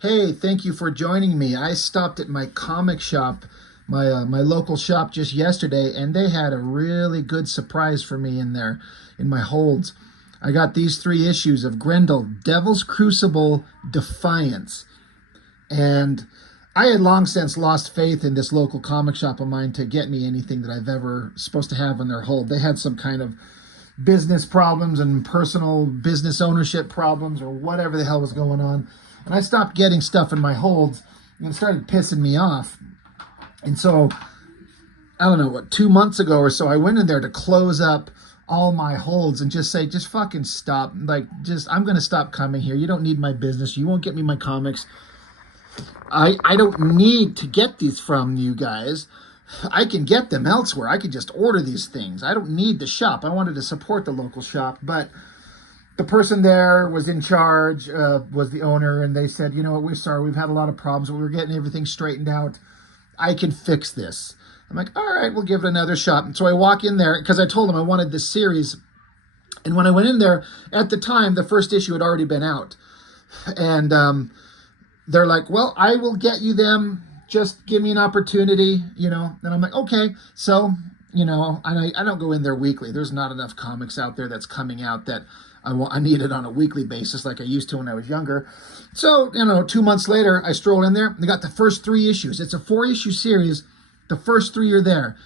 Hey, thank you for joining me. I stopped at my comic shop, my local shop just yesterday, and they had a really good surprise for me in there, in my holds. I got these 3 issues of Grendel, Devil's Crucible, Defiance. And I had long since lost faith in this local comic shop of mine to get me anything that I've ever supposed to have in their hold. They had some kind of business problems and personal business ownership problems or whatever the hell was going on. And I stopped getting stuff in my holds and it started pissing me off. And so, I don't know, 2 months ago or so, I went in there to close up all my holds and just say, just fucking stop. I'm going to stop coming here. You don't need my business. You won't get me my comics. I don't need to get these from you guys. I can get them elsewhere. I can just order these things. I don't need the shop. I wanted to support the local shop, but the person there was in charge, was the owner, and they said, you know what, we're sorry, we've had a lot of problems, but we're getting everything straightened out. I can fix this. I'm like, all right, we'll give it another shot. And so I walk in there because I told them I wanted this series. And when I went in there, at the time, the first issue had already been out. And they're like, well, I will get you them. Just give me an opportunity, And I'm like, okay. So, I don't go in there weekly. There's not enough comics out there that's coming out that I need it on a weekly basis like I used to when I was younger. So, 2 months later, I stroll in there. They got the first 3 issues. It's a 4-issue series. The first 3 are there.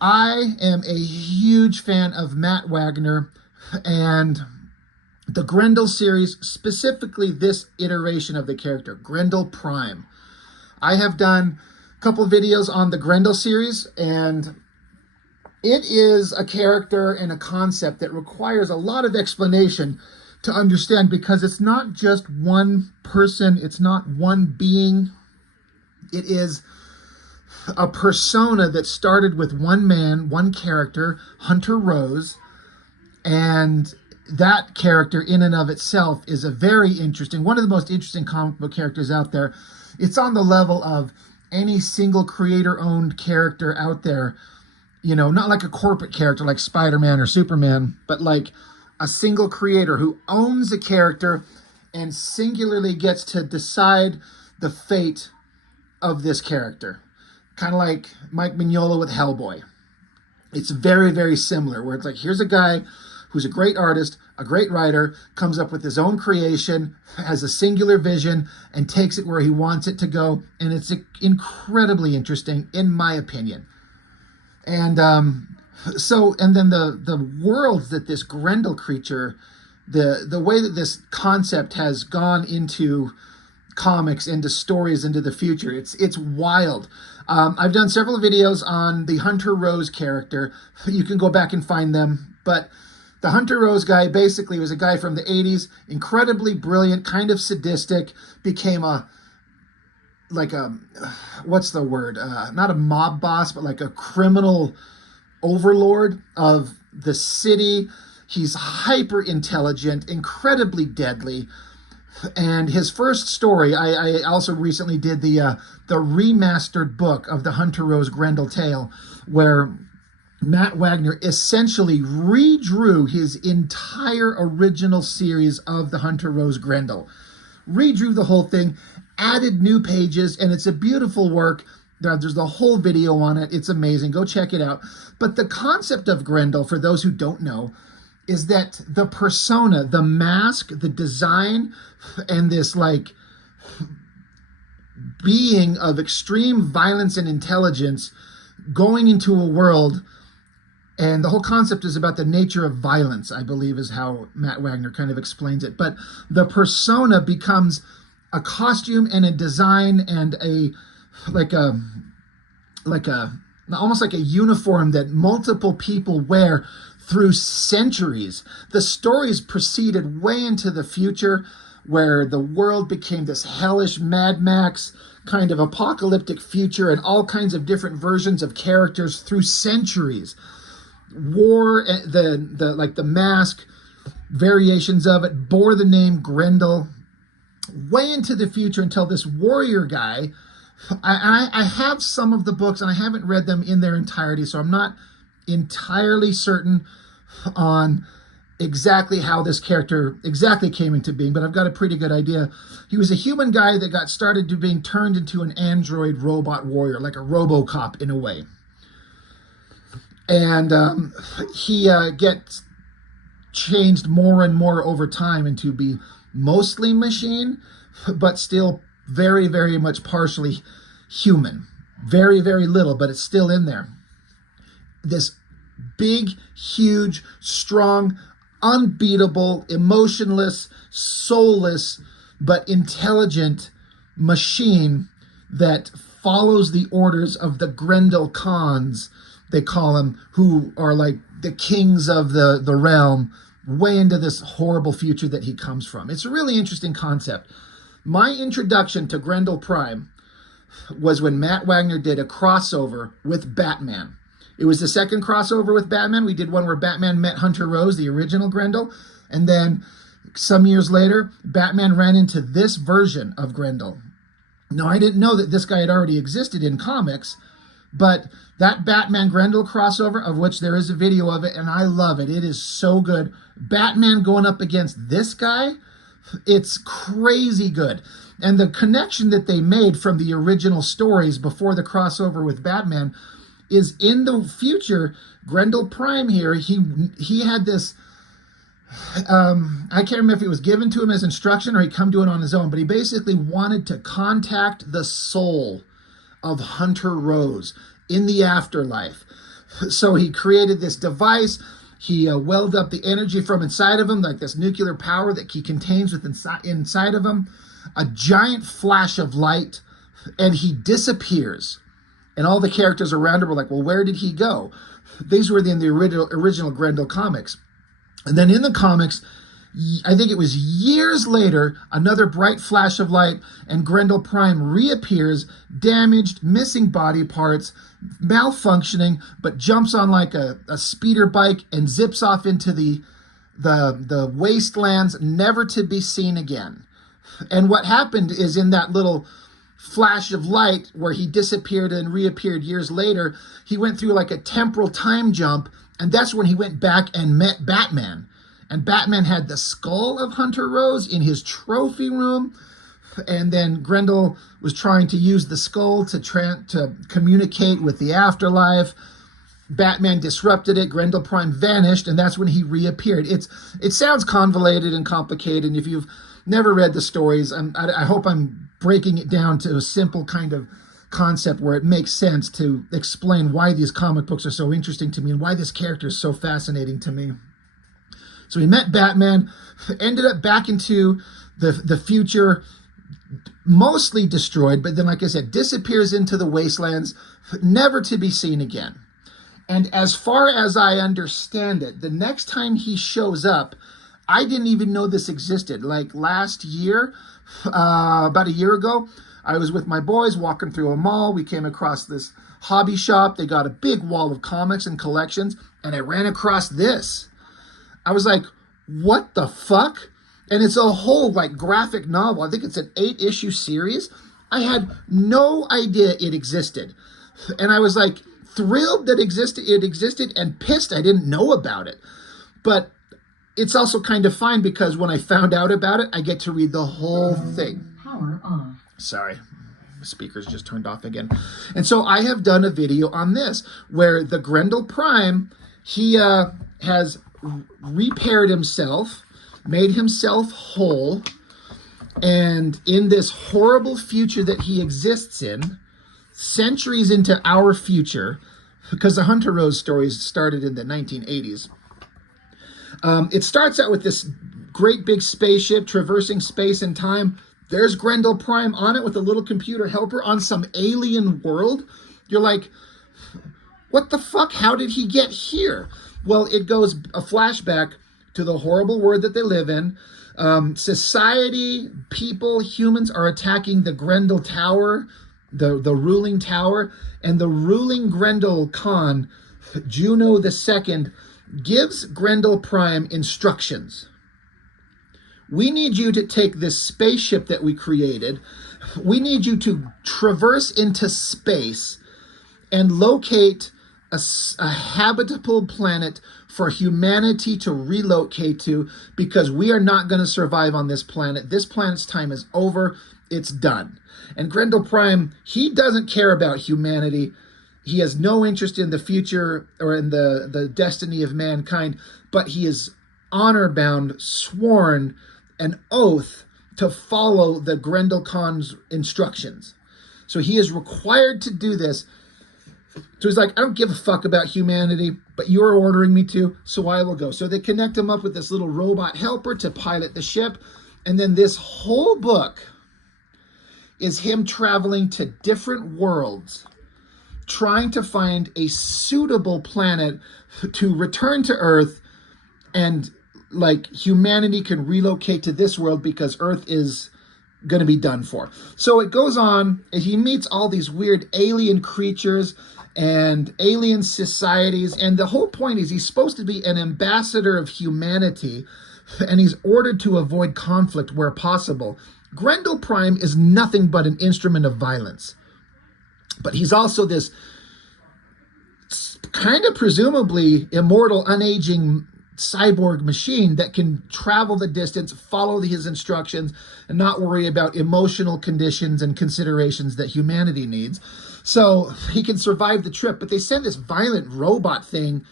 I am a huge fan of Matt Wagner and the Grendel series, specifically this iteration of the character, Grendel Prime. I have done a couple videos on the Grendel series, and it is a character and a concept that requires a lot of explanation to understand, because it's not just one person, it's not one being. It is a persona that started with one man, one character, Hunter Rose, and that character in and of itself is a very interesting, one of the most interesting comic book characters out there. It's on the level of any single creator-owned character out there, not like a corporate character like Spider-Man or Superman, but like a single creator who owns a character and singularly gets to decide the fate of this character. Kind of like Mike Mignola with Hellboy. It's very, very similar, where it's like, here's a guy who's a great artist, a great writer, comes up with his own creation, has a singular vision, and takes it where he wants it to go. And it's incredibly interesting, in my opinion. And then the worlds that this Grendel creature, the way that this concept has gone into comics, into stories, into the future, it's wild. I've done several videos on the Hunter Rose character. You can go back and find them, but the Hunter Rose guy basically was a guy from the 80s, incredibly brilliant, kind of sadistic, became what's the word? Not a mob boss, but like a criminal overlord of the city. He's hyper intelligent, incredibly deadly. And his first story, I also recently did the remastered book of the Hunter Rose Grendel tale, where Matt Wagner essentially redrew his entire original series of the Hunter Rose Grendel. Redrew the whole thing, added new pages, and it's a beautiful work. There's the whole video on it. It's amazing. Go check it out. But the concept of Grendel, for those who don't know, is that the persona, the mask, the design, and this being of extreme violence and intelligence going into a world. And the whole concept is about the nature of violence, I believe, is how Matt Wagner kind of explains it. But the persona becomes a costume and a design and almost like a uniform that multiple people wear through centuries. The stories proceeded way into the future, where the world became this hellish Mad Max kind of apocalyptic future, and all kinds of different versions of characters through centuries. War, the mask, variations of it, bore the name Grendel way into the future, until this warrior guy. I have some of the books and I haven't read them in their entirety, so I'm not entirely certain on exactly how this character exactly came into being, but I've got a pretty good idea. He was a human guy that got started to being turned into an android robot warrior, like a RoboCop in a way. And he gets changed more and more over time into be mostly machine, but still very, very much partially human. Very, very little, but it's still in there. This big, huge, strong, unbeatable, emotionless, soulless, but intelligent machine that follows the orders of the Grendel Khans, they call them, who are like the kings of the realm, way into this horrible future that he comes from. It's a really interesting concept. My introduction to Grendel Prime was when Matt Wagner did a crossover with Batman. It was the second crossover with Batman. We did one where Batman met Hunter Rose, the original Grendel. And then some years later, Batman ran into this version of Grendel. Now, I didn't know that this guy had already existed in comics, but that Batman Grendel crossover, of which there is a video of it, and I love it. It is so good. Batman going up against this guy, it's crazy good. And the connection that they made from the original stories before the crossover with Batman is in the future. Grendel Prime here, he had this, I can't remember if it was given to him as instruction or he come to it on his own, but he basically wanted to contact the soul of Hunter Rose in the afterlife. So he created this device. He welded up the energy from inside of him, like this nuclear power that he contains inside of him, a giant flash of light, and he disappears. And all the characters around him were like, well, where did he go? These were in the original Grendel comics. And then in the comics, I think it was years later, another bright flash of light, and Grendel Prime reappears, damaged, missing body parts, malfunctioning, but jumps on like a speeder bike and zips off into the wastelands, never to be seen again. And what happened is in that little flash of light where he disappeared and reappeared years later, he went through like a temporal time jump, and that's when he went back and met Batman. And Batman had the skull of Hunter Rose in his trophy room, and then Grendel was trying to use the skull to communicate with the afterlife. Batman disrupted it, Grendel Prime vanished, and that's when he reappeared. It sounds convoluted and complicated, and if you've never read the stories, I hope I'm breaking it down to a simple kind of concept where it makes sense to explain why these comic books are so interesting to me and why this character is so fascinating to me. So he met Batman, ended up back into the future, mostly destroyed, but then, like I said, disappears into the wastelands, never to be seen again. And as far as I understand it, the next time he shows up, I didn't even know this existed. Like last year, about a year ago, I was with my boys walking through a mall. We came across this hobby shop. They got a big wall of comics and collections, and I ran across this. I was like, what the fuck? And it's a whole like graphic novel. I think it's an 8-issue series. I had no idea it existed. And I was like thrilled that it existed and pissed I didn't know about it. But it's also kind of fine because when I found out about it, I get to read the whole thing. Power off. Sorry, the speakers just turned off again. And so I have done a video on this where the Grendel Prime, he has repaired himself, made himself whole, and in this horrible future that he exists in, centuries into our future, because the Hunter Rose stories started in the 1980s. It starts out with this great big spaceship traversing space and time. There's Grendel Prime on it with a little computer helper on some alien world. You're like, what the fuck? How did he get here? Well, it goes a flashback to the horrible world that they live in. Society, people, humans are attacking the Grendel Tower, the ruling tower, and the ruling Grendel Khan, Juno II, gives Grendel Prime instructions. We need you to take this spaceship that we created. We need you to traverse into space and locate a habitable planet for humanity to relocate to, because we are not going to survive on this planet. This planet's time is over. It's done. And Grendel Prime, he doesn't care about humanity. He has no interest in the future or in the destiny of mankind, but he is honor-bound, sworn, an oath to follow the Grendel Khan's instructions. So he is required to do this. So he's like, I don't give a fuck about humanity, but you're ordering me to, so I will go. So they connect him up with this little robot helper to pilot the ship. And then this whole book is him traveling to different worlds, trying to find a suitable planet to return to Earth, and like humanity can relocate to this world because Earth is going to be done for. So it goes on, and he meets all these weird alien creatures and alien societies, and the whole point is he's supposed to be an ambassador of humanity, and he's ordered to avoid conflict where possible. Grendel Prime is nothing but an instrument of violence, but he's also this kind of presumably immortal, unaging cyborg machine that can travel the distance, follow his instructions, and not worry about emotional conditions and considerations that humanity needs. So he can survive the trip, but they send this violent robot thing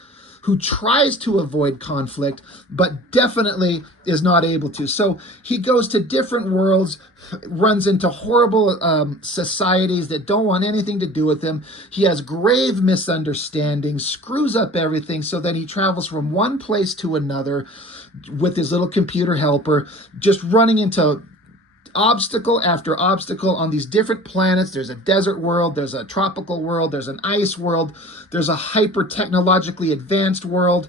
who tries to avoid conflict, but definitely is not able to. So he goes to different worlds, runs into horrible societies that don't want anything to do with him. He has grave misunderstandings, screws up everything, so then he travels from one place to another with his little computer helper, just running into obstacle after obstacle on these different planets. There's a desert world, there's a tropical world, there's an ice world, there's a hyper-technologically advanced world.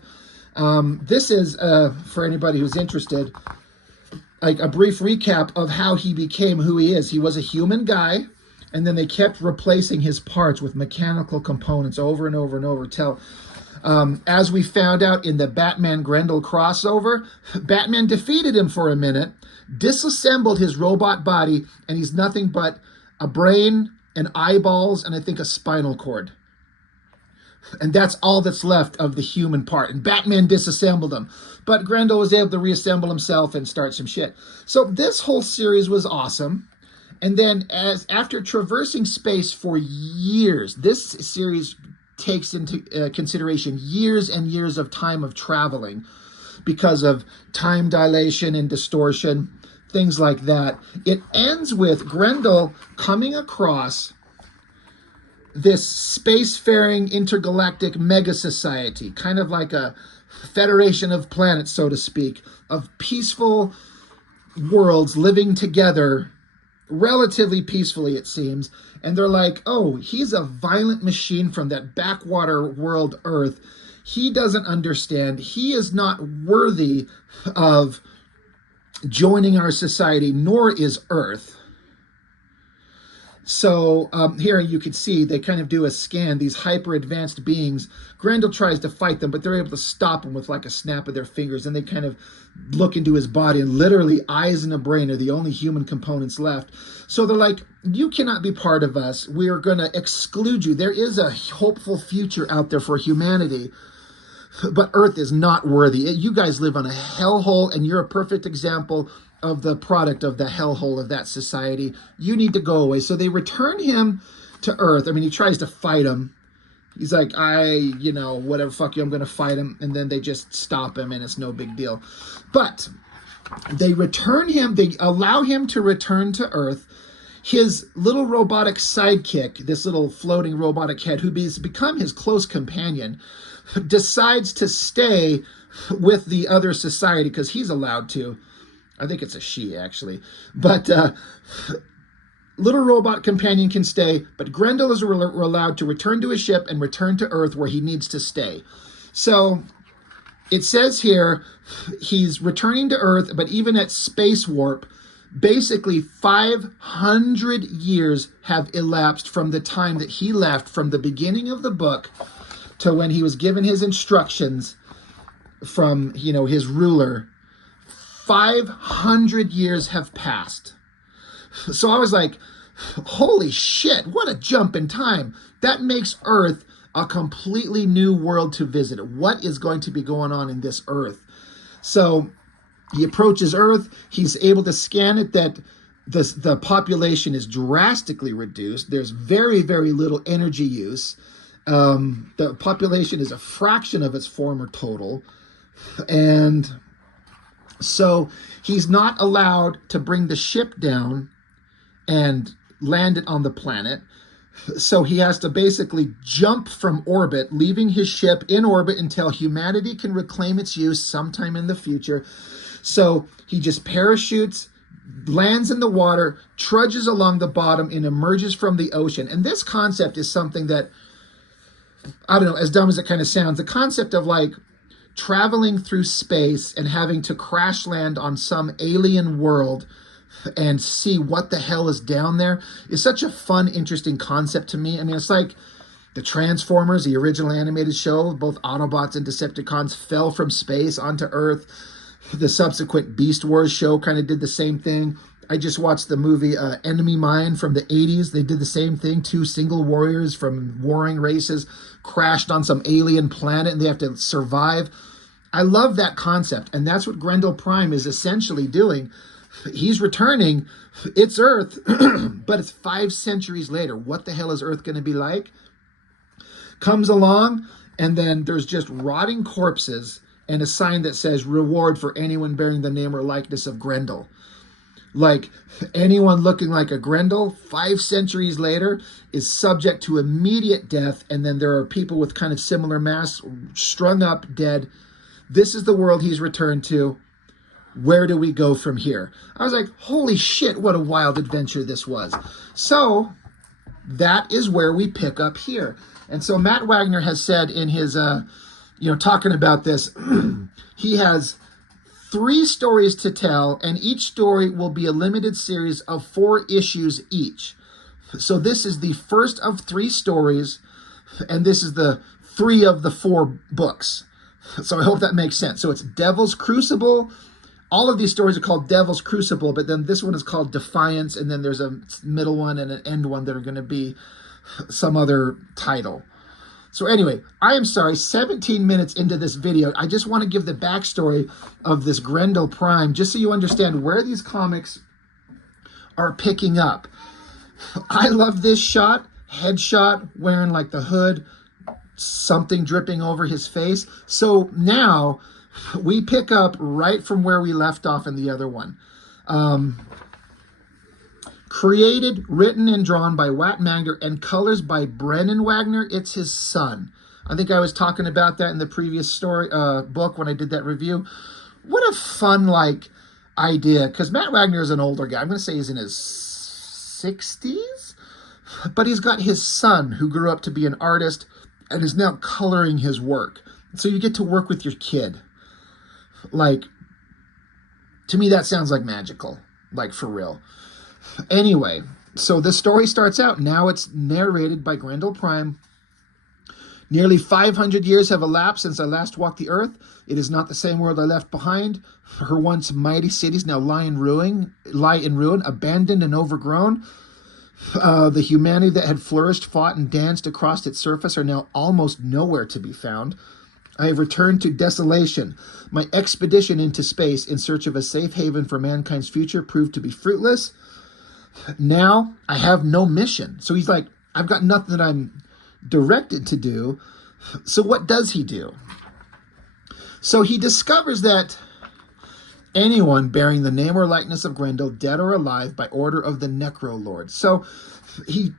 This is, for anybody who's interested, like a brief recap of how he became who he is. He was a human guy, and then they kept replacing his parts with mechanical components over and over and over till, as we found out in the Batman-Grendel crossover, Batman defeated him for a minute, disassembled his robot body, and he's nothing but a brain and eyeballs and I think a spinal cord. And that's all that's left of the human part. And Batman disassembled him. But Grendel was able to reassemble himself and start some shit. So this whole series was awesome. And then after traversing space for years, this series takes into consideration years and years of time of traveling because of time dilation and distortion, things like that. It ends with Grendel coming across this spacefaring intergalactic mega society, kind of like a federation of planets, so to speak, of peaceful worlds living together relatively peacefully, it seems. And they're like, oh, he's a violent machine from that backwater world Earth. He doesn't understand. He is not worthy of joining our society, nor is Earth. So here you can see they kind of do a scan, these hyper-advanced beings. Grendel tries to fight them, but they're able to stop him with like a snap of their fingers, and they kind of look into his body, and literally eyes and a brain are the only human components left. So they're like, you cannot be part of us. We are going to exclude you. There is a hopeful future out there for humanity, but Earth is not worthy. You guys live on a hellhole, and you're a perfect example of the product of the hellhole of that society. You need to go away. So they return him to Earth. I mean, he tries to fight him. He's like, whatever, fuck you, I'm going to fight him. And then they just stop him, and it's no big deal. But they return him, they allow him to return to Earth. His little robotic sidekick, this little floating robotic head, who has become his close companion, decides to stay with the other society because he's allowed to. I think it's a she, actually. But little robot companion can stay, but Grendel is allowed to return to his ship and return to Earth where he needs to stay. So it says here he's returning to Earth, but even at space warp, basically 500 years have elapsed from the time that he left, from the beginning of the book to when he was given his instructions from, his ruler. 500 years have passed. So I was like, holy shit, what a jump in time. That makes Earth a completely new world to visit. What is going to be going on in this Earth? So he approaches Earth. He's able to scan it that the population is drastically reduced. There's very, very little energy use. The population is a fraction of its former total. And so he's not allowed to bring the ship down and land it on the planet. So he has to basically jump from orbit, leaving his ship in orbit until humanity can reclaim its use sometime in the future. So he just parachutes, lands in the water, trudges along the bottom, and emerges from the ocean. And this concept is something that, I don't know, as dumb as it kind of sounds, the concept of like traveling through space and having to crash land on some alien world and see what the hell is down there is such a fun, interesting concept to me. I mean, it's like the Transformers, the original animated show, both Autobots and Decepticons fell from space onto Earth. The subsequent Beast Wars show kind of did the same thing. I just watched the movie Enemy Mine from the 80s. They did the same thing. Two single warriors from warring races crashed on some alien planet and they have to survive. I love that concept. And that's what Grendel Prime is essentially doing. He's returning. It's Earth, but it's 5 centuries later. What the hell is Earth going to be like? Comes along, and then there's just rotting corpses and a sign that says reward for anyone bearing the name or likeness of Grendel. Like anyone looking like a Grendel 5 centuries later is subject to immediate death. And then there are people with kind of similar masks strung up dead. This is the world he's returned to. Where do we go from here? I was like, holy shit, what a wild adventure this was. So that is where we pick up here. And so Matt Wagner has said in his, talking about this, he has 3 stories to tell, and each story will be a limited series of 4 issues each. So this is the first of 3 stories, and this is the 3 of the 4 books. So I hope that makes sense. So it's Devil's Crucible. All of these stories are called Devil's Crucible, but then this one is called Defiance, and then there's a middle one and an end one that are going to be some other title. So anyway, I am sorry, 17 minutes into this video, I just want to give the backstory of this Grendel Prime, just so you understand where these comics are picking up. I love this shot, headshot, wearing like the hood, something dripping over his face. So now we pick up right from where we left off in the other one. Created, written, and drawn by Matt Wagner and colors by Brennan Wagner. It's his son. I think I was talking about that in the previous story book when I did that review. What a fun idea, because Matt Wagner is an older guy. I'm going to say he's in his 60s, but he's got his son who grew up to be an artist and is now coloring his work. So you get to work with your kid. To me, that sounds like magical, for real. Anyway, so the story starts out. Now it's narrated by Grendel Prime. Nearly 500 years have elapsed since I last walked the earth. It is not the same world I left behind. Her once mighty cities now lie in ruin, abandoned and overgrown. The humanity that had flourished, fought, and danced across its surface are now almost nowhere to be found. I have returned to desolation. My expedition into space in search of a safe haven for mankind's future proved to be fruitless. Now I have no mission. So he's like, I've got nothing that I'm directed to do. So what does he do? So he discovers that anyone bearing the name or likeness of Grendel, dead or alive, by order of the Necro Lord. So he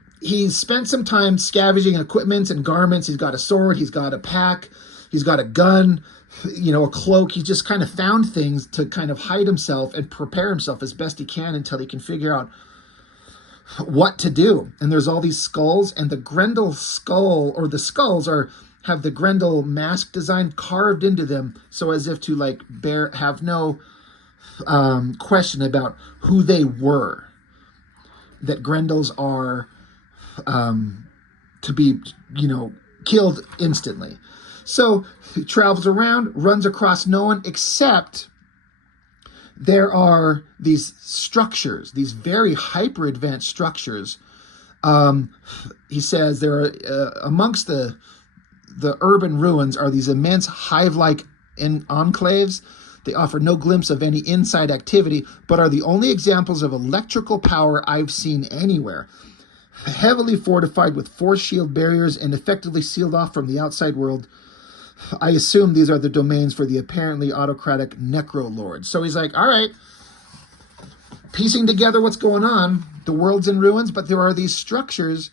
spent some time scavenging equipment and garments. He's got a sword. He's got a pack. He's got a gun, a cloak. He just kind of found things to kind of hide himself and prepare himself as best he can until he can figure out what to do. And there's all these skulls, and the Grendel skull, or the skulls have the Grendel mask design carved into them, so as if to have no question about who they were. That Grendels are to be, killed instantly. So he travels around, runs across no one, except there are these structures, these very hyper-advanced structures. He says there are amongst the the urban ruins are these immense hive-like enclaves. They offer no glimpse of any inside activity, but are the only examples of electrical power I've seen anywhere. Heavily fortified with force shield barriers and effectively sealed off from the outside world. I assume these are the domains for the apparently autocratic necro lords. So he's like, all right, piecing together what's going on. The world's in ruins, but there are these structures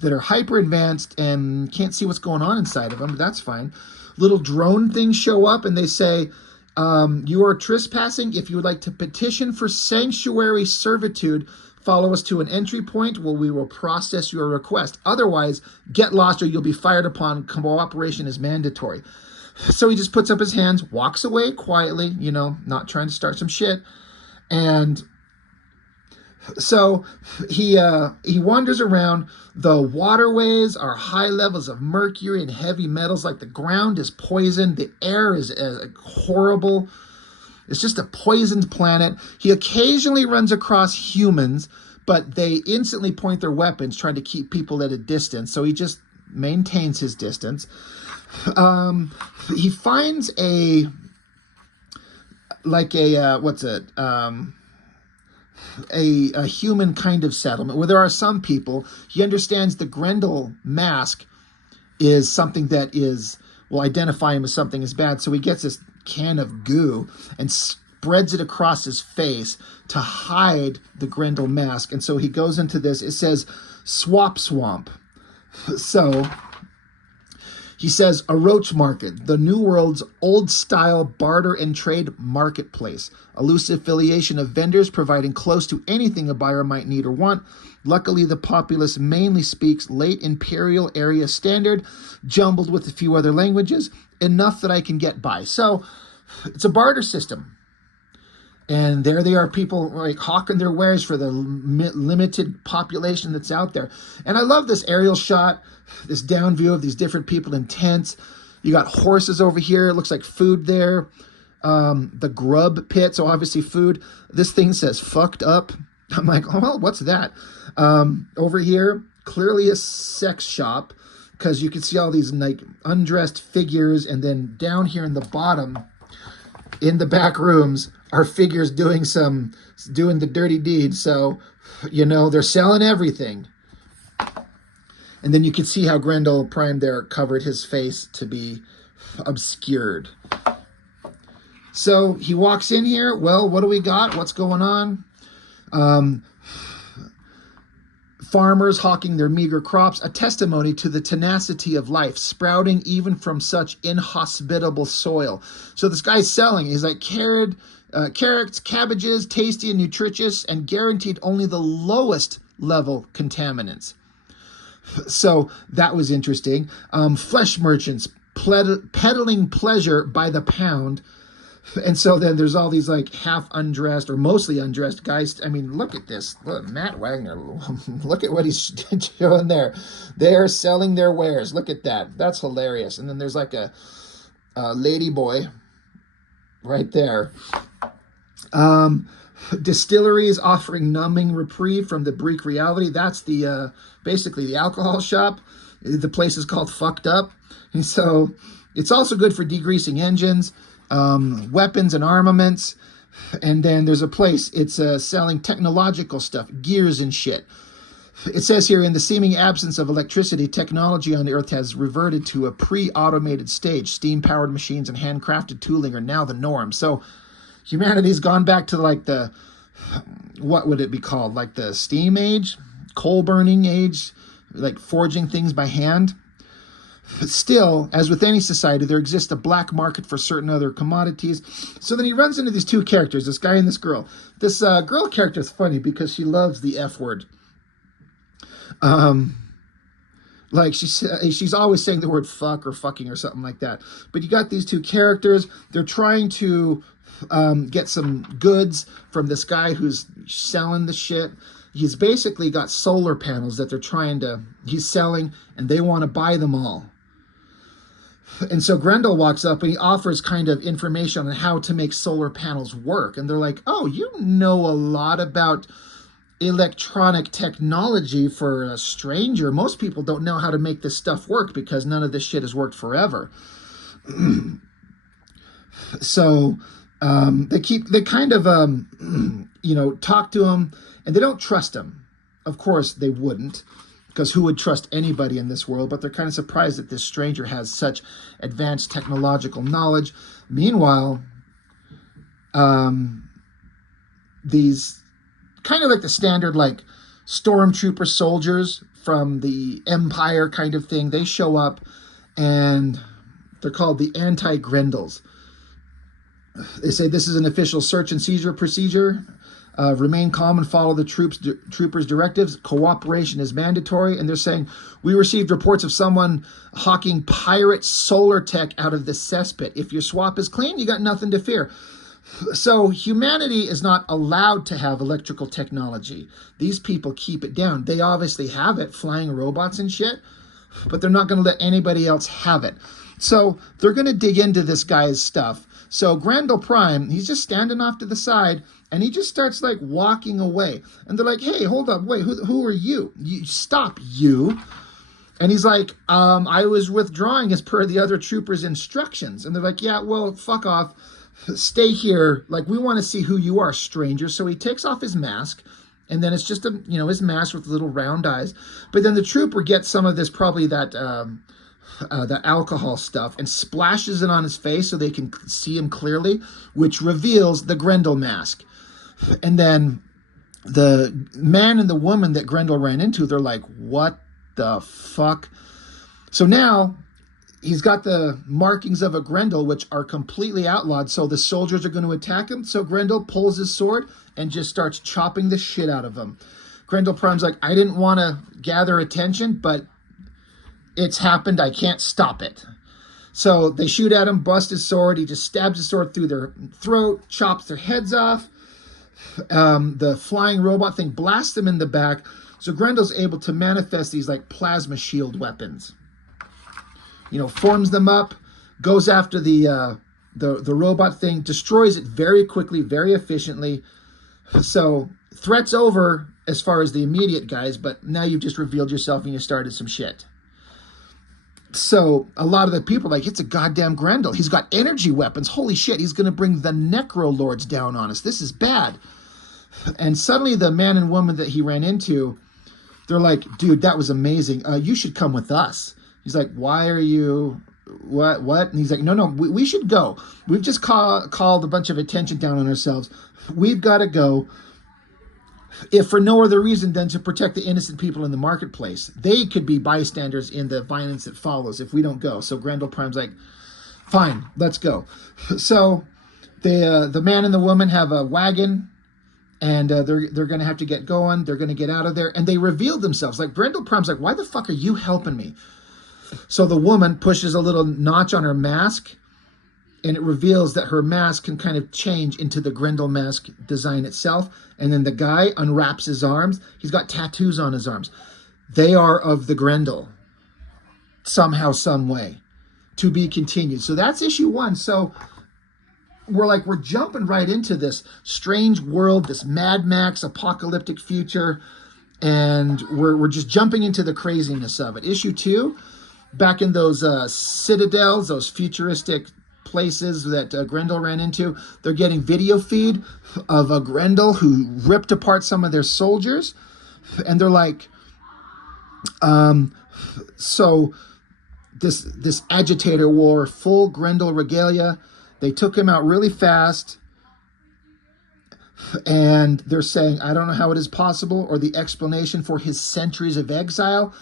that are hyper advanced and can't see what's going on inside of them. That's fine. Little drone things show up and they say, you are trespassing. If you would like to petition for sanctuary servitude, follow us to an entry point where we will process your request. Otherwise, get lost or you'll be fired upon. Cooperation is mandatory. So he just puts up his hands, walks away quietly, you know, not trying to start some shit. And so he wanders around. The waterways are high levels of mercury and heavy metals. Like the ground is poisoned. The air is horrible. It's just a poisoned planet. He occasionally runs across humans, but they instantly point their weapons, trying to keep people at a distance. So he just maintains his distance. He finds a human kind of settlement where there are some people. He understands the Grendel mask is something that will identify him as something as bad. So he gets this can of goo and spreads it across his face to hide the Grendel mask. And so he goes into this. It says swap swamp. So he says a roach market, the New World's old-style barter and trade marketplace. A loose affiliation of vendors providing close to anything a buyer might need or want. Luckily, the populace mainly speaks late Imperial area standard, jumbled with a few other languages, enough that I can get by. So it's a barter system. And there they are, people like hawking their wares for the limited population that's out there. And I love this aerial shot, this down view of these different people in tents. You got horses over here. It looks like food there. The grub pit, so obviously food. This thing says fucked up. I'm like, oh, well, what's that? Over here, clearly a sex shop, because you can see all these like undressed figures. And then down here in the bottom, in the back rooms, are figures doing the dirty deed. So, you know, they're selling everything. And then you can see how Grendel Prime there covered his face to be obscured. So he walks in here. Well, what do we got? What's going on? Farmers hawking their meager crops, a testimony to the tenacity of life, sprouting even from such inhospitable soil. So this guy's selling. He's like, carrots, cabbages, tasty and nutritious, and guaranteed only the lowest level contaminants. So that was interesting. Flesh merchants peddling pleasure by the pound. And so then there's all these like half undressed or mostly undressed guys. I mean, look at this. Look, Matt Wagner, look at what he's showing there. They are selling their wares. Look at that. That's hilarious. And then there's like a lady boy right there. Distilleries offering numbing reprieve from the bleak reality. That's the basically the alcohol shop. The place is called Fucked Up. And so it's also good for degreasing engines. Weapons and armaments. And then there's a place, it's selling technological stuff, gears and shit. It says here, in the seeming absence of electricity, technology on Earth has reverted to a pre-automated stage. Steam-powered machines and handcrafted tooling are now the norm. So humanity's gone back to like the, what would it be called? Like the steam age, coal burning age, like forging things by hand. But still, as with any society, there exists a black market for certain other commodities. So then he runs into these two characters, this guy and this girl. This girl character is funny because she loves the F word. Like she's always saying the word fuck or fucking or something like that. But you got these two characters. They're trying to get some goods from this guy who's selling the shit. He's basically got solar panels that he's selling, and they want to buy them all. And so Grendel walks up and he offers kind of information on how to make solar panels work. And they're like, oh, you know a lot about electronic technology for a stranger. Most people don't know how to make this stuff work because none of this shit has worked forever. So they kind of, talk to him, and they don't trust him. Of course they wouldn't, because who would trust anybody in this world? But they're kind of surprised that this stranger has such advanced technological knowledge. Meanwhile, these kind of like the standard, like, stormtrooper soldiers from the Empire kind of thing, they show up, and they're called the anti-Grendels. They say this is an official search and seizure procedure. Remain calm and follow the troopers' directives. Cooperation is mandatory. And they're saying, we received reports of someone hawking pirate solar tech out of the cesspit. If your swap is clean, you got nothing to fear. So humanity is not allowed to have electrical technology. These people keep it down. They obviously have it, flying robots and shit, but they're not going to let anybody else have it. So they're going to dig into this guy's stuff. So Grendel Prime, he's just standing off to the side, and he just starts like walking away. And they're like, hey, hold up, wait, who are you? You stop, you. And he's like, I was withdrawing as per the other troopers' instructions. And they're like, yeah, well, fuck off. Stay here. Like, we want to see who you are, stranger. So he takes off his mask, and then it's just his mask with little round eyes. But then the trooper gets some of this, probably that the alcohol stuff, and splashes it on his face so they can see him clearly, which reveals the Grendel mask. And then the man and the woman that Grendel ran into, they're like, what the fuck? So now he's got the markings of a Grendel, which are completely outlawed. So the soldiers are going to attack him. So Grendel pulls his sword and just starts chopping the shit out of him. Grendel Prime's like, I didn't want to gather attention, but it's happened. I can't stop it. So they shoot at him, bust his sword. He just stabs his sword through their throat, chops their heads off. The flying robot thing blasts them in the back. So Grendel's able to manifest these like plasma shield weapons. Forms them up, goes after the robot thing, destroys it very quickly, very efficiently. So threat's over as far as the immediate guys, but now you've just revealed yourself and you started some shit. So a lot of the people are like, it's a goddamn Grendel. He's got energy weapons. Holy shit, he's going to bring the Necro Lords down on us. This is bad. And suddenly the man and woman that he ran into, they're like, dude, that was amazing. You should come with us. He's like, why are you, what? And he's like, no, we should go. We've just called a bunch of attention down on ourselves. We've got to go, if for no other reason than to protect the innocent people in the marketplace. They could be bystanders in the violence that follows if we don't go. So Grendel Prime's like, fine, let's go. So the man and the woman have a wagon, and they're going to have to get going. They're going to get out of there. And they reveal themselves. Like, Grendel Prime's like, why the fuck are you helping me? So the woman pushes a little notch on her mask, and it reveals that her mask can kind of change into the Grendel mask design itself. And then the guy unwraps his arms. He's got tattoos on his arms. They are of the Grendel. Somehow, some way. To be continued. So that's issue 1. So we're jumping right into this strange world, this Mad Max apocalyptic future. And we're just jumping into the craziness of it. Issue 2, back in those citadels, those futuristic places that Grendel ran into, they're getting video feed of a Grendel who ripped apart some of their soldiers. And they're like, so this agitator wore full Grendel regalia. They took him out really fast. And they're saying, I don't know how it is possible or the explanation for his centuries of exile,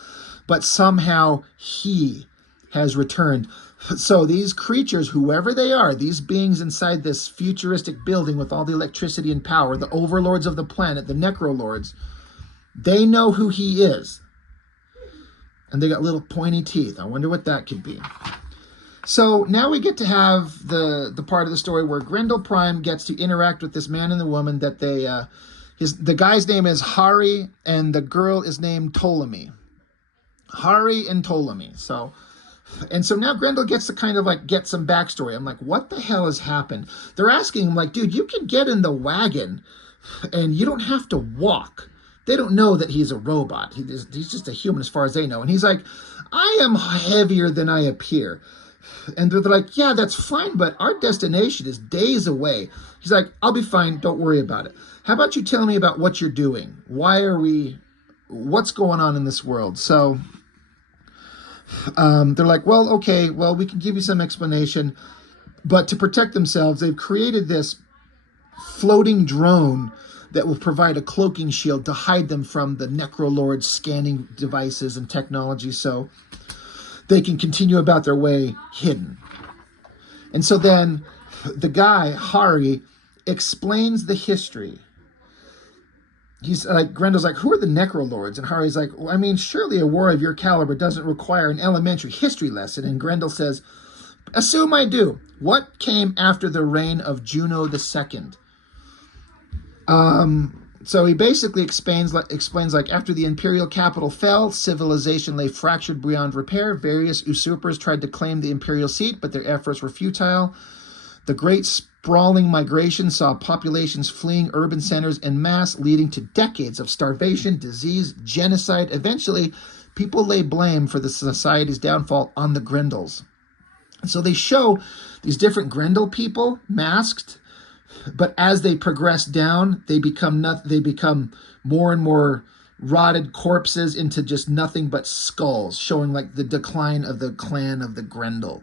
but somehow he has returned. So these creatures, whoever they are, these beings inside this futuristic building with all the electricity and power, the overlords of the planet, the Necro Lords, they know who he is. And they got little pointy teeth. I wonder what that could be. So now we get to have the part of the story where Grendel Prime gets to interact with this man and the woman that they, the guy's name is Hari and the girl is named Ptolemy. Hari and Ptolemy. So now Grendel gets to kind of like get some backstory. I'm like, what the hell has happened? They're asking him like, dude, you can get in the wagon and you don't have to walk. They don't know that he's a robot. He's just a human as far as they know. And he's like, I am heavier than I appear. And they're like, yeah, that's fine, but our destination is days away. He's like, I'll be fine. Don't worry about it. How about you tell me about what you're doing? What's going on in this world? So they're like, well, okay, well, we can give you some explanation. But to protect themselves, they've created this floating drone that will provide a cloaking shield to hide them from the Necrolord's scanning devices and technology, so they can continue about their way hidden. And so then the guy, Hari, explains the history. He's like, Grendel's like, who are the Necrolords? And Hari's like, well, I mean, surely a war of your caliber doesn't require an elementary history lesson. And Grendel says, assume I do. What came after the reign of Juno II? So he basically explains like after the imperial capital fell, civilization lay fractured beyond repair. Various usurpers tried to claim the imperial seat, but their efforts were futile. The great sprawling migration saw populations fleeing urban centers en masse, leading to decades of starvation, disease, genocide. Eventually, people lay blame for the society's downfall on the Grendels. And so they show these different Grendel people masked, but as they progress down, they become more and more rotted corpses into just nothing but skulls, showing like the decline of the clan of the Grendel,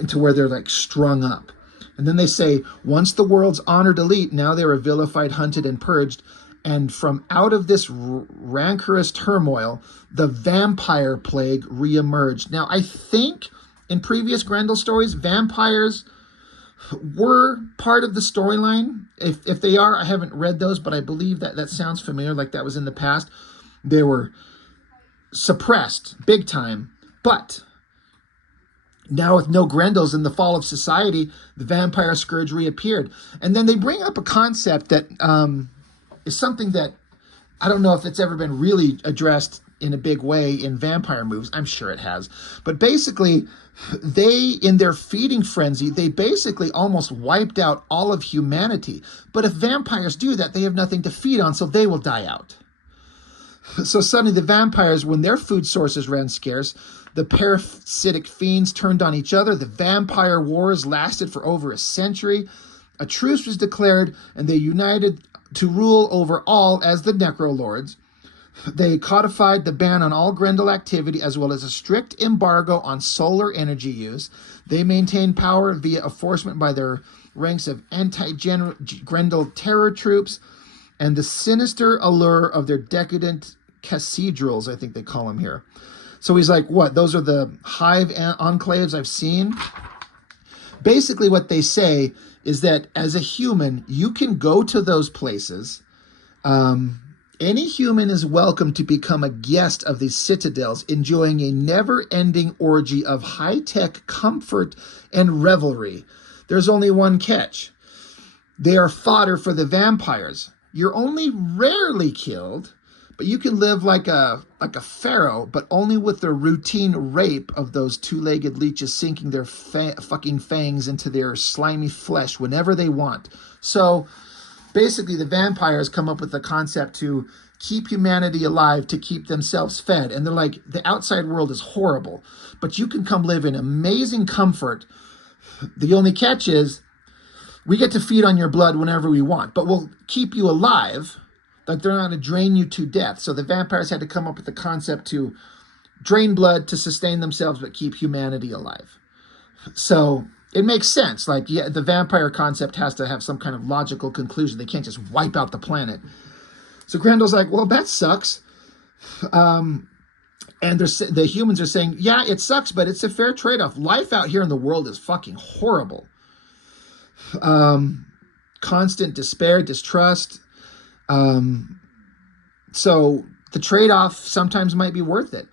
into where they're like strung up. And then they say, once the world's honored elite, now they were vilified, hunted, and purged. And from out of this rancorous turmoil, the vampire plague reemerged. Now, I think in previous Grendel stories, vampires were part of the storyline. If they are, I haven't read those, but I believe that sounds familiar, like that was in the past. They were suppressed big time, but now with no Grendels in the fall of society, the vampire scourge reappeared. And then they bring up a concept that is something that I don't know if it's ever been really addressed in a big way in vampire movies. I'm sure it has. But basically, they, in their feeding frenzy, they basically almost wiped out all of humanity. But if vampires do that, they have nothing to feed on, so they will die out. So suddenly the vampires, when their food sources ran scarce, the parasitic fiends turned on each other. The vampire wars lasted for over a century. A truce was declared, and they united to rule over all as the Necrolords. They codified the ban on all Grendel activity as well as a strict embargo on solar energy use. They maintained power via enforcement by their ranks of anti-Grendel terror troops and the sinister allure of their decadent cathedrals, I think they call them here. So he's like, what? Those are the hive enclaves I've seen? Basically what they say is that as a human, you can go to those places. Any human is welcome to become a guest of these citadels, enjoying a never-ending orgy of high-tech comfort and revelry. There's only one catch. They are fodder for the vampires. You're only rarely killed, but you can live like a pharaoh, but only with the routine rape of those two-legged leeches sinking their fucking fangs into their slimy flesh whenever they want. So basically, the vampires come up with the concept to keep humanity alive, to keep themselves fed. And they're like, the outside world is horrible, but you can come live in amazing comfort. The only catch is we get to feed on your blood whenever we want, but we'll keep you alive. Like they're not going to drain you to death. So the vampires had to come up with the concept to drain blood to sustain themselves, but keep humanity alive. So it makes sense. Like, yeah, the vampire concept has to have some kind of logical conclusion. They can't just wipe out the planet. So Grendel's like, well, that sucks. And the humans are saying, yeah, it sucks, but it's a fair trade-off. Life out here in the world is fucking horrible. Constant despair, distrust. So the trade-off sometimes might be worth it.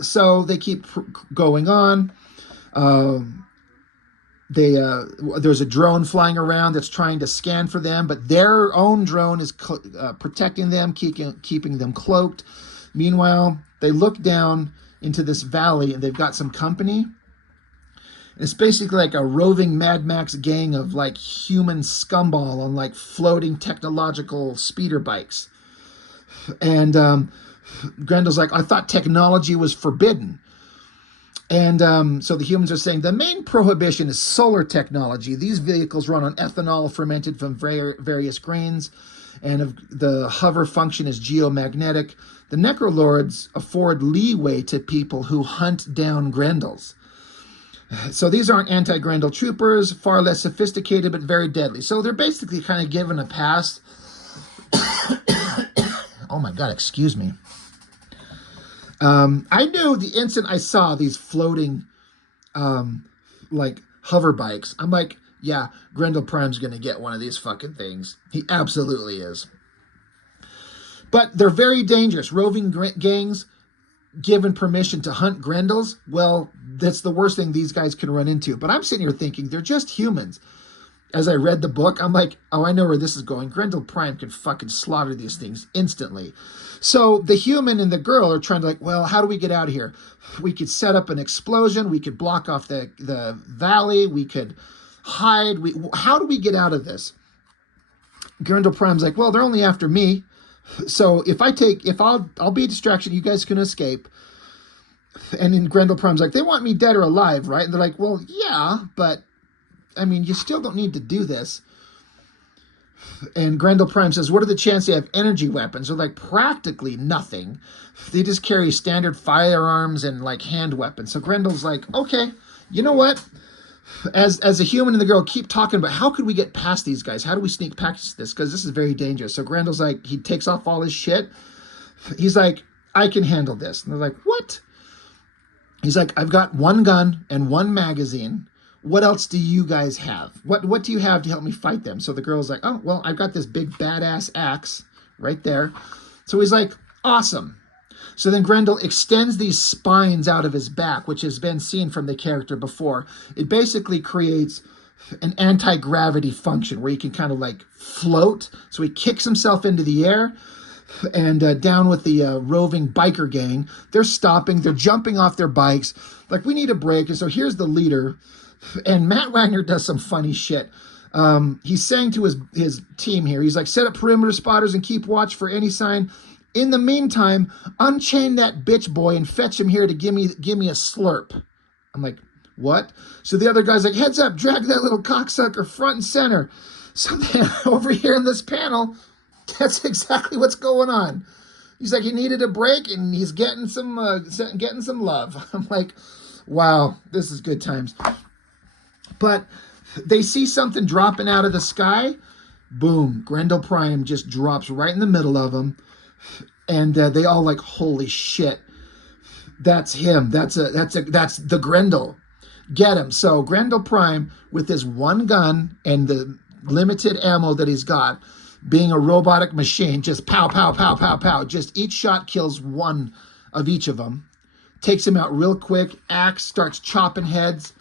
So they keep going on. There's a drone flying around that's trying to scan for them, but their own drone is protecting them, keeping them cloaked. Meanwhile, they look down into this valley and they've got some company. It's basically like a roving Mad Max gang of like human scumball on like floating technological speeder bikes. And Grendel's like, I thought technology was forbidden. And so the humans are saying the main prohibition is solar technology. These vehicles run on ethanol fermented from various grains, and the hover function is geomagnetic. The Necrolords afford leeway to people who hunt down Grendels. So these aren't anti-Grendel troopers, far less sophisticated, but very deadly. So they're basically kind of given a pass. Oh my God, excuse me. I knew the instant I saw these floating, like hover bikes. I'm like, yeah, Grendel Prime's going to get one of these fucking things. He absolutely is. But they're very dangerous. Roving gangs given permission to hunt Grendels. Well, that's the worst thing these guys can run into. But I'm sitting here thinking they're just humans. As I read the book, I'm like, oh, I know where this is going. Grendel Prime can fucking slaughter these things instantly. So the human and the girl are trying to like, well, how do we get out of here? We could set up an explosion. We could block off the valley. We could hide. How do we get out of this? Grendel Prime's like, well, they're only after me. So I'll be a distraction. You guys can escape. And then Grendel Prime's like, they want me dead or alive, right? And they're like, well, yeah, but I mean, you still don't need to do this. And Grendel Prime says, what are the chances they have energy weapons? They're like, practically nothing. They just carry standard firearms and like hand weapons. So Grendel's like, okay, you know what? As a human and the girl keep talking about how could we get past these guys? How do we sneak past this? Because this is very dangerous. So Grendel's like, he takes off all his shit. He's like, I can handle this. And they're like, what? He's like, I've got one gun and one magazine. What else do you guys have? What do you have to help me fight them? So the girl's like, oh, well, I've got this big badass axe right there. So he's like, awesome. So then Grendel extends these spines out of his back, which has been seen from the character before. It basically creates an anti-gravity function where he can kind of like float. So he kicks himself into the air and down with the roving biker gang. They're stopping. They're jumping off their bikes. Like, we need a break. And so here's the leader. And Matt Wagner does some funny shit. He's saying to his team here, he's like, set up perimeter spotters and keep watch for any sign. In the meantime, unchain that bitch boy and fetch him here to give me a slurp. I'm like, what? So the other guy's like, heads up, drag that little cocksucker front and center. So then over here in this panel, that's exactly what's going on. He's like, he needed a break and he's getting some love. I'm like, wow, this is good times. But they see something dropping out of the sky. Boom, Grendel Prime just drops right in the middle of them. And they all like, holy shit, that's him. That's the Grendel. Get him. So Grendel Prime, with his one gun and the limited ammo that he's got, being a robotic machine, just pow, pow, pow, pow, pow. Just each shot kills one of each of them. Takes him out real quick. Axe starts chopping heads.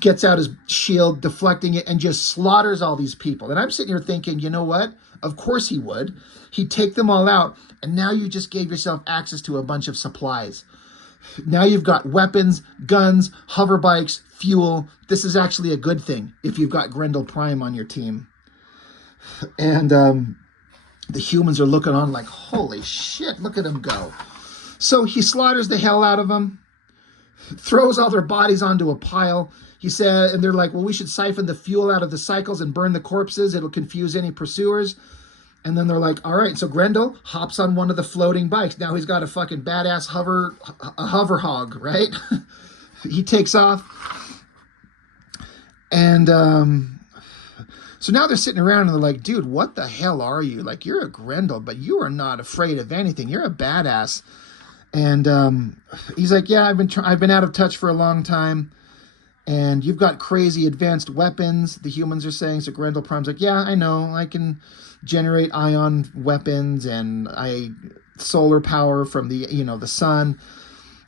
Gets out his shield, deflecting it, and just slaughters all these people. And I'm sitting here thinking, you know what? Of course he would. He'd take them all out, and now you just gave yourself access to a bunch of supplies. Now you've got weapons, guns, hover bikes, fuel. This is actually a good thing if you've got Grendel Prime on your team. And the humans are looking on like, holy shit, look at him go. So he slaughters the hell out of them, throws all their bodies onto a pile. He said, and they're like, well, we should siphon the fuel out of the cycles and burn the corpses. It'll confuse any pursuers. And then they're like, all right. So Grendel hops on one of the floating bikes. Now he's got a fucking badass hover hog, right? He takes off. And so now they're sitting around and they're like, dude, what the hell are you? Like, you're a Grendel, but you are not afraid of anything. You're a badass. And he's like, yeah, I've been out of touch for a long time. And you've got crazy advanced weapons, the humans are saying. So Grendel Prime's like, yeah, I know. I can generate ion weapons and solar power from the sun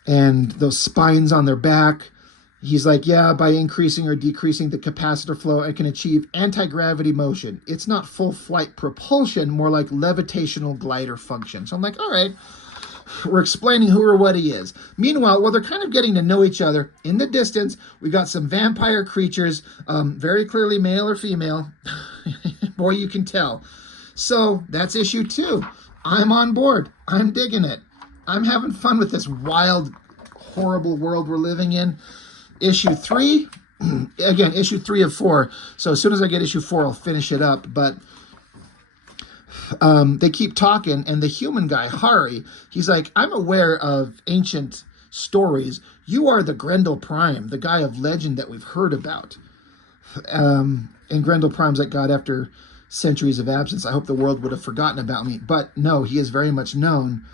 and those spines on their back. He's like, yeah, by increasing or decreasing the capacitor flow, I can achieve anti-gravity motion. It's not full flight propulsion, more like levitational glider function. So I'm like, all right. We're explaining who or what he is. Meanwhile, while they're kind of getting to know each other, in the distance, we got some vampire creatures, very clearly male or female. Boy, you can tell. So that's issue 2. I'm on board. I'm digging it. I'm having fun with this wild, horrible world we're living in. Issue 3, again, issue 3 of 4. So as soon as I get issue 4, I'll finish it up. But they keep talking, and the human guy, Hari, he's like, I'm aware of ancient stories. You are the Grendel Prime, the guy of legend that we've heard about. And Grendel Prime's like, God, after centuries of absence, I hope the world would have forgotten about me. But no, he is very much known.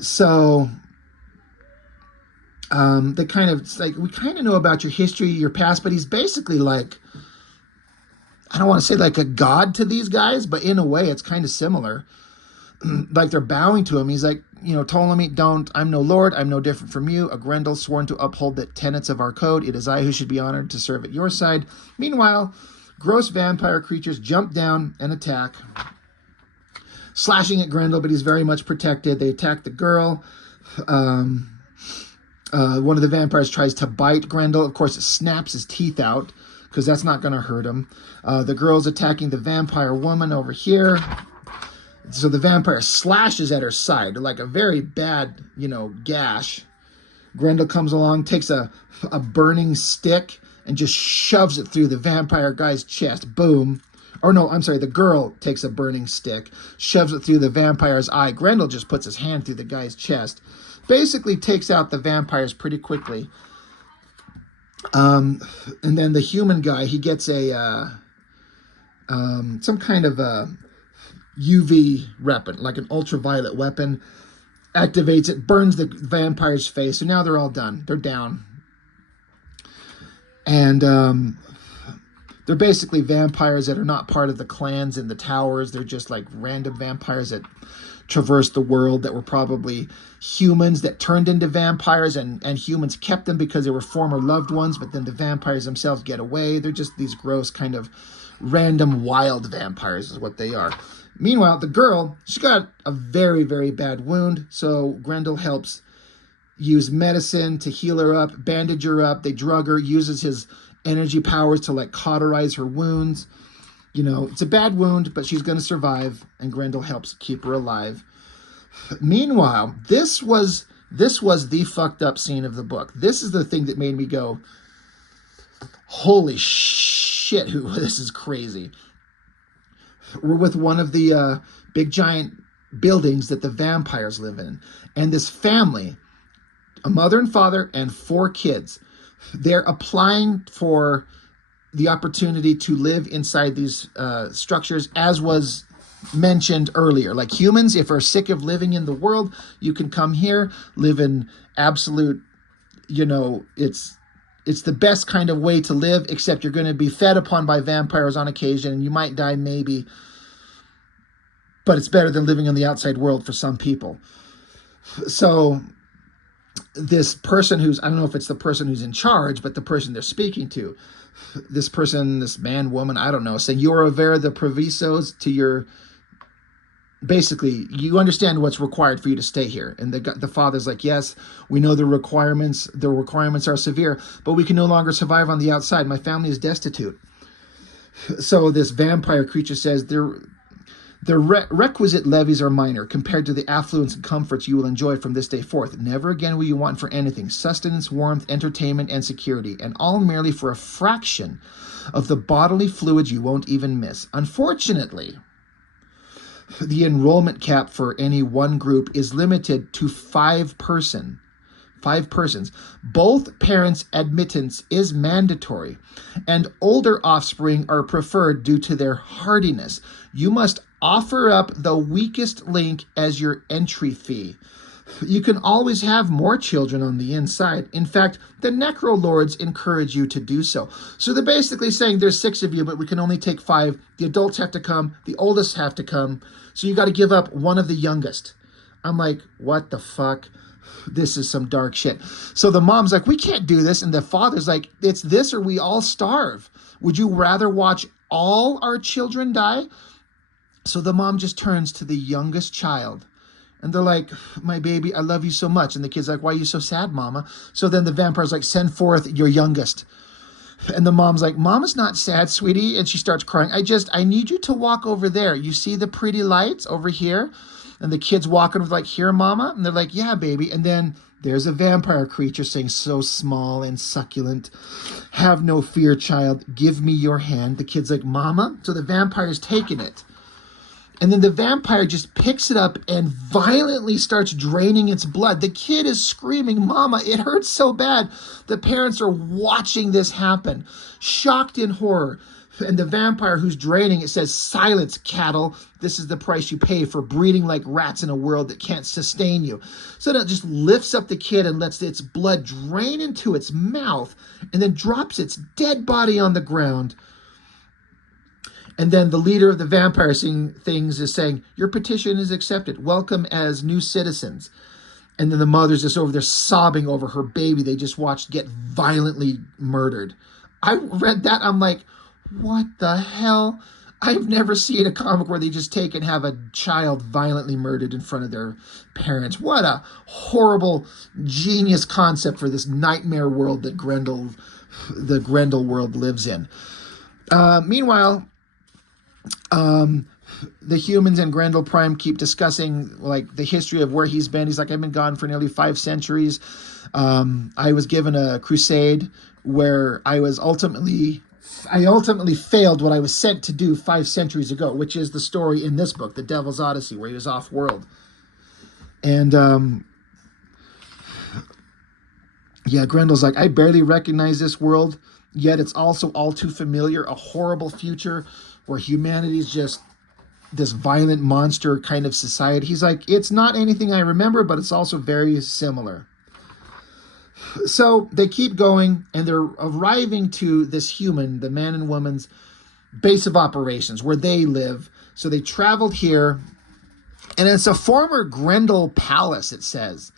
So they kind of, it's like, we kind of know about your history, your past, but he's basically like, I don't want to say like a god to these guys, but in a way it's kind of similar. Like they're bowing to him. He's like, you know, Ptolemy, don't, I'm no lord, I'm no different from you, a Grendel sworn to uphold the tenets of our code. It is I who should be honored to serve at your side. Meanwhile, gross vampire creatures jump down and attack, slashing at Grendel, but he's very much protected. They attack the girl. One of the vampires tries to bite Grendel. Of course, it snaps his teeth out because that's not going to hurt him. The girl's attacking the vampire woman over here. So the vampire slashes at her side, like a very bad, you know, gash. Grendel comes along, takes a burning stick and just shoves it through the vampire guy's chest. Boom. Or no, I'm sorry, the girl takes a burning stick, shoves it through the vampire's eye. Grendel just puts his hand through the guy's chest. Basically takes out the vampires pretty quickly. And then the human guy, he gets a some kind of a UV weapon, like an ultraviolet weapon, activates it, burns the vampire's face. So now they're all done. They're down. And they're basically vampires that are not part of the clans in the towers. They're just like random vampires that traverse the world, that were probably humans that turned into vampires, and humans kept them because they were former loved ones, but then the vampires themselves get away. They're just these gross kind of random wild vampires is what they are. Meanwhile, the girl, she got a very, very bad wound, so Grendel helps use medicine to heal her up, bandage her up. They drug her, uses his energy powers to like cauterize her wounds. You know, it's a bad wound, but she's going to survive, and Grendel helps keep her alive. Meanwhile, this was the fucked up scene of the book. This is the thing that made me go, holy shit, this is crazy. We're with one of the big giant buildings that the vampires live in. And this family, a mother and father and 4 kids, they're applying for the opportunity to live inside these structures, as was mentioned earlier. Like humans, if we're sick of living in the world, you can come here, live in absolute, you know, it's the best kind of way to live, except you're going to be fed upon by vampires on occasion, and you might die maybe, but it's better than living in the outside world for some people. So this person who's, I don't know if it's the person who's in charge, but the person they're speaking to, this person, this man, woman, I don't know, saying, you're aware of the provisos to your, basically, you understand what's required for you to stay here. And the father's like, yes, we know the requirements are severe, but we can no longer survive on the outside. My family is destitute. So this vampire creature says, the requisite levies are minor compared to the affluence and comforts you will enjoy from this day forth. Never again will you want for anything, sustenance, warmth, entertainment, and security, and all merely for a fraction of the bodily fluids you won't even miss. Unfortunately, the enrollment cap for any one group is limited to 5 persons. Both parents' admittance is mandatory, and older offspring are preferred due to their hardiness. You must offer up the weakest link as your entry fee. You can always have more children on the inside. In fact, the Necro Lords encourage you to do so. So they're basically saying there's 6 of you, but we can only take 5. The adults have to come. The oldest have to come. So you got to give up one of the youngest. I'm like, what the fuck? This is some dark shit. So the mom's like, we can't do this. And the father's like, it's this or we all starve. Would you rather watch all our children die? So the mom just turns to the youngest child. And they're like, my baby, I love you so much. And the kid's like, why are you so sad, mama? So then the vampire's like, send forth your youngest. And the mom's like, Mama's not sad, sweetie. And she starts crying. I need you to walk over there. You see the pretty lights over here? And the kid's walking over like, here, Mama? And they're like, yeah, baby. And then there's a vampire creature saying, so small and succulent. Have no fear, child. Give me your hand. The kid's like, Mama? So the vampire's taking it. And then the vampire just picks it up and violently starts draining its blood. The kid is screaming, Mama, it hurts so bad. The parents are watching this happen, shocked in horror. And the vampire who's draining it says, silence, cattle. This is the price you pay for breeding like rats in a world that can't sustain you. So it just lifts up the kid and lets its blood drain into its mouth and then drops its dead body on the ground. And then the leader of the vampire things is saying, your petition is accepted. Welcome as new citizens. And then the mother's just over there sobbing over her baby they just watched get violently murdered. I read that. I'm like, what the hell? I've never seen a comic where they just take and have a child violently murdered in front of their parents. What a horrible, genius concept for this nightmare world that the Grendel world lives in. Meanwhile, the humans and Grendel Prime keep discussing like the history of where he's been. He's like, I've been gone for nearly 5 centuries. I was given a crusade where I ultimately failed what I was sent to do 5 centuries ago, which is the story in this book, The Devil's Odyssey, where he was off-world. And yeah, Grendel's like, I barely recognize this world, yet it's also all too familiar, a horrible future where humanity is just this violent monster kind of society. He's like, it's not anything I remember, but it's also very similar. So they keep going, and they're arriving to this human, the man and woman's base of operations, where they live. So they traveled here, and it's a former Grendel palace, it says.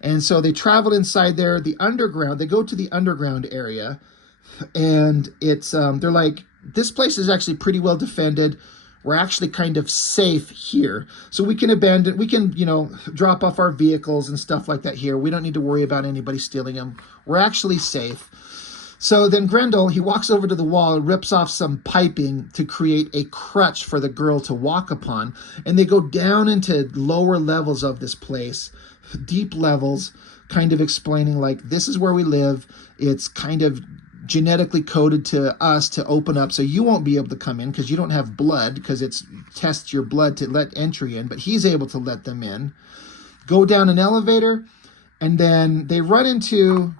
And so they traveled inside there, the underground. They go to the underground area, and it's they're like, this place is actually pretty well defended. We're actually kind of safe here. So we can drop off our vehicles and stuff like that here. We don't need to worry about anybody stealing them. We're actually safe. So then Grendel, he walks over to the wall and rips off some piping to create a crutch for the girl to walk upon. And they go down into lower levels of this place, deep levels, kind of explaining like, this is where we live. It's kind of genetically coded to us to open up, so you won't be able to come in because you don't have blood, because it tests your blood to let entry in, but he's able to let them in. Go down an elevator, and then they run into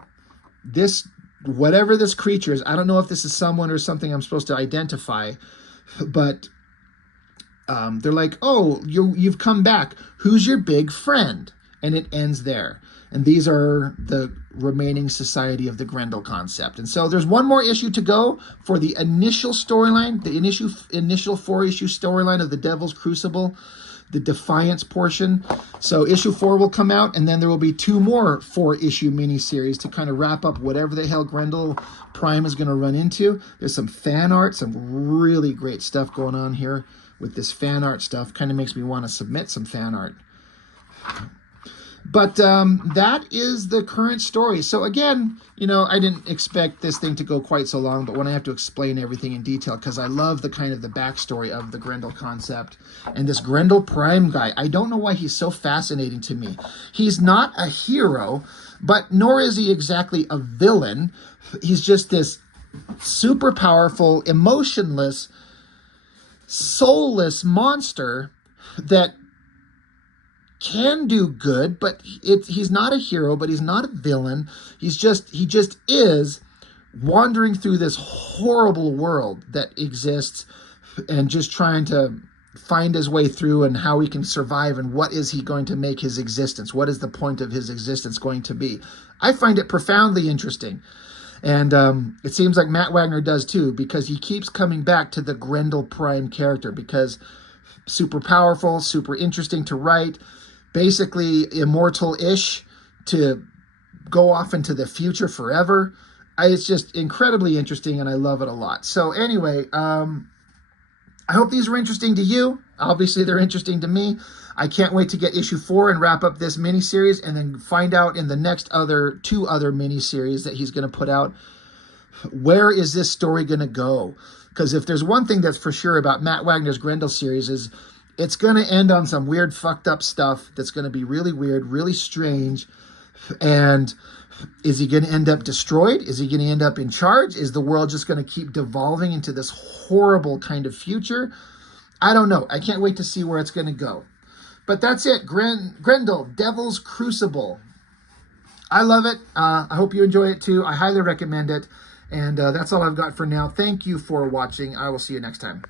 this, whatever this creature is. I don't know if this is someone or something I'm supposed to identify, but they're like, oh, you've come back. Who's your big friend? And it ends there. And these are the remaining society of the Grendel concept. And so there's one more issue to go for the initial storyline, the initial 4-issue storyline of the Devil's Crucible, the Defiance portion. So issue 4 will come out, and then there will be 2 more 4-issue miniseries to kind of wrap up whatever the hell Grendel Prime is going to run into. There's some fan art, some really great stuff going on here with this fan art stuff. Kind of makes me want to submit some fan art. But that is the current story. So again, I didn't expect this thing to go quite so long, but when I have to explain everything in detail, because I love the kind of the backstory of the Grendel concept. And this Grendel Prime guy, I don't know why he's so fascinating to me. He's not a hero, but nor is he exactly a villain. He's just this super powerful, emotionless, soulless monster that can do good, but he's not a hero, but he's not a villain. He just is wandering through this horrible world that exists and just trying to find his way through and how he can survive and what is he going to make his existence? What is the point of his existence going to be? I find it profoundly interesting. And it seems like Matt Wagner does too, because he keeps coming back to the Grendel Prime character because super powerful, super interesting to write, basically immortal-ish to go off into the future forever. It's just incredibly interesting, and I love it a lot. So anyway, I hope these are interesting to you. Obviously, they're interesting to me. I can't wait to get issue 4 and wrap up this miniseries and then find out in the next 2 other miniseries that he's going to put out Where is this story going to go? Because if there's one thing that's for sure about Matt Wagner's Grendel series is it's going to end on some weird fucked up stuff that's going to be really weird, really strange. And is he going to end up destroyed? Is he going to end up in charge? Is the world just going to keep devolving into this horrible kind of future? I don't know. I can't wait to see where it's going to go. But that's it. Grendel, Devil's Crucible. I love it. I hope you enjoy it too. I highly recommend it. And that's all I've got for now. Thank you for watching. I will see you next time.